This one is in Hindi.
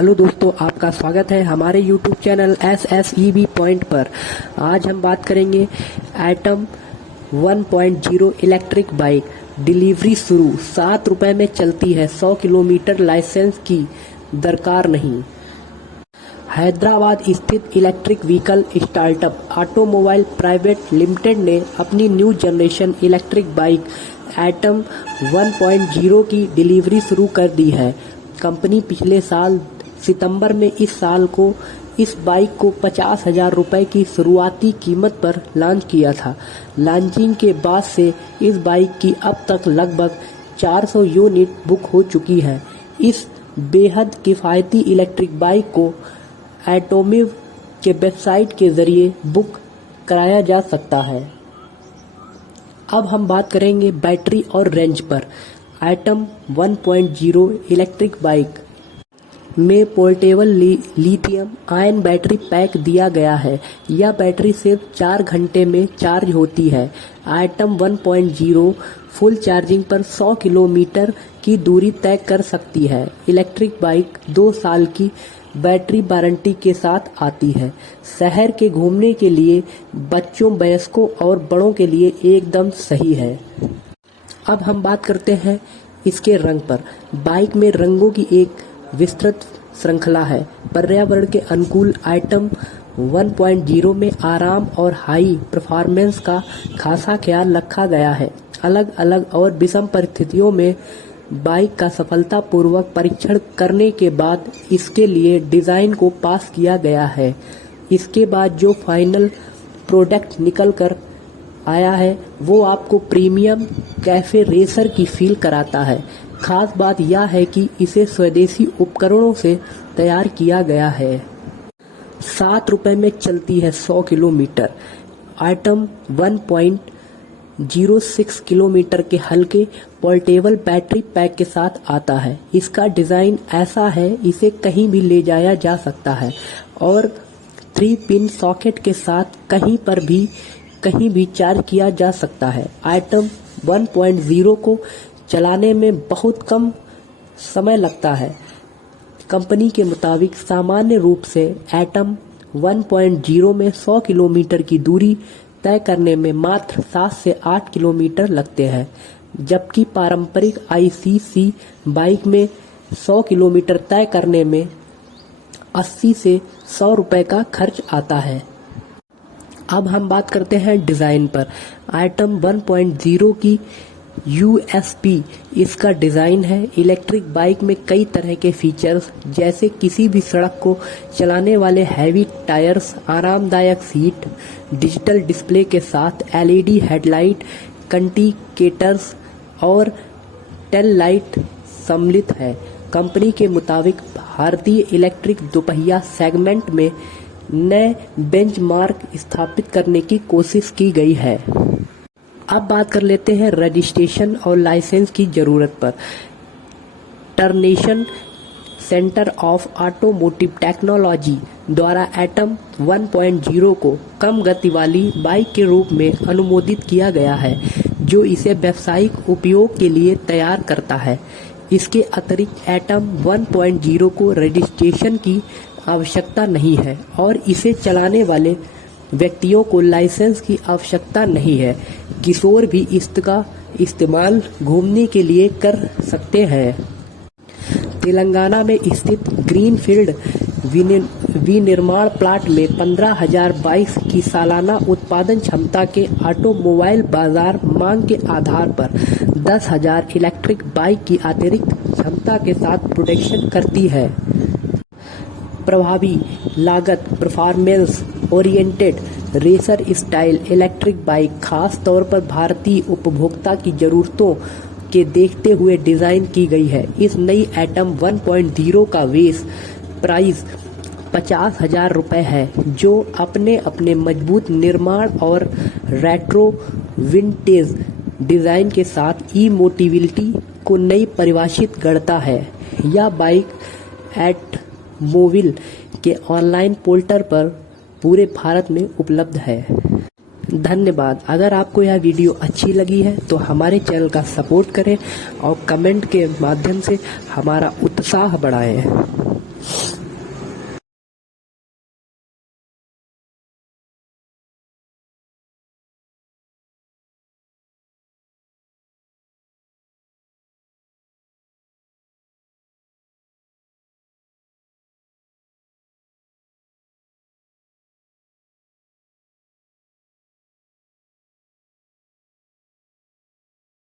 हेलो दोस्तों, आपका स्वागत है हमारे YouTube चैनल SSEB पॉइंट पर। आज हम बात करेंगे एटम 1.0 इलेक्ट्रिक बाइक। डिलीवरी शुरू, 7 रुपये में चलती है, 100 किलोमीटर, लाइसेंस की दरकार नहीं। हैदराबाद स्थित electric vehicle startup automobile private limited ने अपनी new generation electric bike atom 1.0 की डिलीवरी शुरू कर दी है। कंपनी पिछले साल सितंबर में इस बाइक को 50,000 रुपये की शुरुआती कीमत पर लॉन्च किया था। लॉन्चिंग के बाद से इस बाइक की अब तक लगभग 400 यूनिट बुक हो चुकी है। इस बेहद किफ़ायती इलेक्ट्रिक बाइक को एटोमिव के वेबसाइट के ज़रिए बुक कराया जा सकता है। अब हम बात करेंगे बैटरी और रेंज पर। एटम 1.0 इलेक्ट्रिक बाइक में portable lithium ion battery pack दिया गया है। यह बैटरी सिर्फ 4 घंटे में चार्ज होती है। एटम 1.0 फुल चार्जिंग पर 100 किलोमीटर की दूरी तय कर सकती है। इलेक्ट्रिक बाइक 2 साल की बैटरी वारंटी के साथ आती है। शहर के घूमने के लिए बच्चों, वयस्कों और बड़ों के लिए एकदम सही है। अब हम बात करते हैं इसके रंग पर। बाइक में रंगों की एक विस्तृत श्रृंखला है। पर्यावरण के अनुकूल एटम 1.0 में आराम और हाई परफॉर्मेंस का खासा ख्याल रखा गया है। अलग अलग और विषम परिस्थितियों में बाइक का सफलतापूर्वक परीक्षण करने के बाद इसके लिए डिज़ाइन को पास किया गया है। इसके बाद जो फाइनल प्रोडक्ट निकल कर आया है वो आपको प्रीमियम कैफे रेसर की फील कराता है। खास बात यह है कि इसे स्वदेशी उपकरणों से तैयार किया गया है। 7 रुपये में चलती है 100 किलोमीटर। एटम 1.06 किलोमीटर के हल्के पोर्टेबल बैटरी पैक के साथ आता है। इसका डिज़ाइन ऐसा है इसे कहीं भी ले जाया जा सकता है और 3 पिन सॉकेट के साथ कहीं भी चार्ज किया जा सकता है। एटम 1.0 को चलाने में बहुत कम समय लगता है। कंपनी के मुताबिक सामान्य रूप से एटम 1.0 में 100 किलोमीटर की दूरी तय करने में मात्र 7 से 8 किलोमीटर लगते हैं, जबकि पारंपरिक ICC बाइक में 100 किलोमीटर तय करने में 80 से 100 रुपये का खर्च आता है। अब हम बात करते हैं डिज़ाइन पर। एटम 1.0 की USP इसका डिज़ाइन है। इलेक्ट्रिक बाइक में कई तरह के फीचर्स जैसे किसी भी सड़क को चलाने वाले हैवी टायर्स, आरामदायक सीट, डिजिटल डिस्प्ले के साथ LED हेडलाइट, इंडिकेटर्स और टेल लाइट सम्मिलित है। कंपनी के मुताबिक भारतीय इलेक्ट्रिक दोपहिया सेगमेंट में नए बेंचमार्क स्थापित करने की कोशिश की गई है। अब बात कर लेते हैं रजिस्ट्रेशन और लाइसेंस की ज़रूरत पर। टर्नेशन सेंटर ऑफ ऑटोमोटिव टेक्नोलॉजी द्वारा एटम 1.0 को कम गति वाली बाइक के रूप में अनुमोदित किया गया है, जो इसे व्यावसायिक उपयोग के लिए तैयार करता है। इसके अतिरिक्त एटम 1.0 को रजिस्ट्रेशन की आवश्यकता नहीं है और इसे चलाने वाले व्यक्तियों को लाइसेंस की आवश्यकता नहीं है। किशोर भी इसका इस्तेमाल घूमने के लिए कर सकते हैं। तेलंगाना में स्थित ग्रीनफील्ड विनिर्माण प्लांट में 15,000 बाइक की सालाना उत्पादन क्षमता के ऑटोमोबाइल बाजार मांग के आधार पर 10,000 इलेक्ट्रिक बाइक की अतिरिक्त क्षमता के साथ प्रोडक्शन करती है। प्रभावी लागत, performance oriented racer style electric bike खास तौर पर भारतीय उपभोक्ता की ज़रूरतों के देखते हुए डिज़ाइन की गई है। इस नई एटम 1.0 का प्राइस 50,000 रुपये है, जो अपने मजबूत निर्माण और रेट्रो विंटेज डिज़ाइन के साथ ई-मोबिलिटी को नई परिभाषित करता है। यह बाइक एटमोबिल के ऑनलाइन पोर्टल पर पूरे भारत में उपलब्ध है। धन्यवाद। अगर आपको यह वीडियो अच्छी लगी है तो हमारे चैनल का सपोर्ट करें और कमेंट के माध्यम से हमारा उत्साह बढ़ाएं।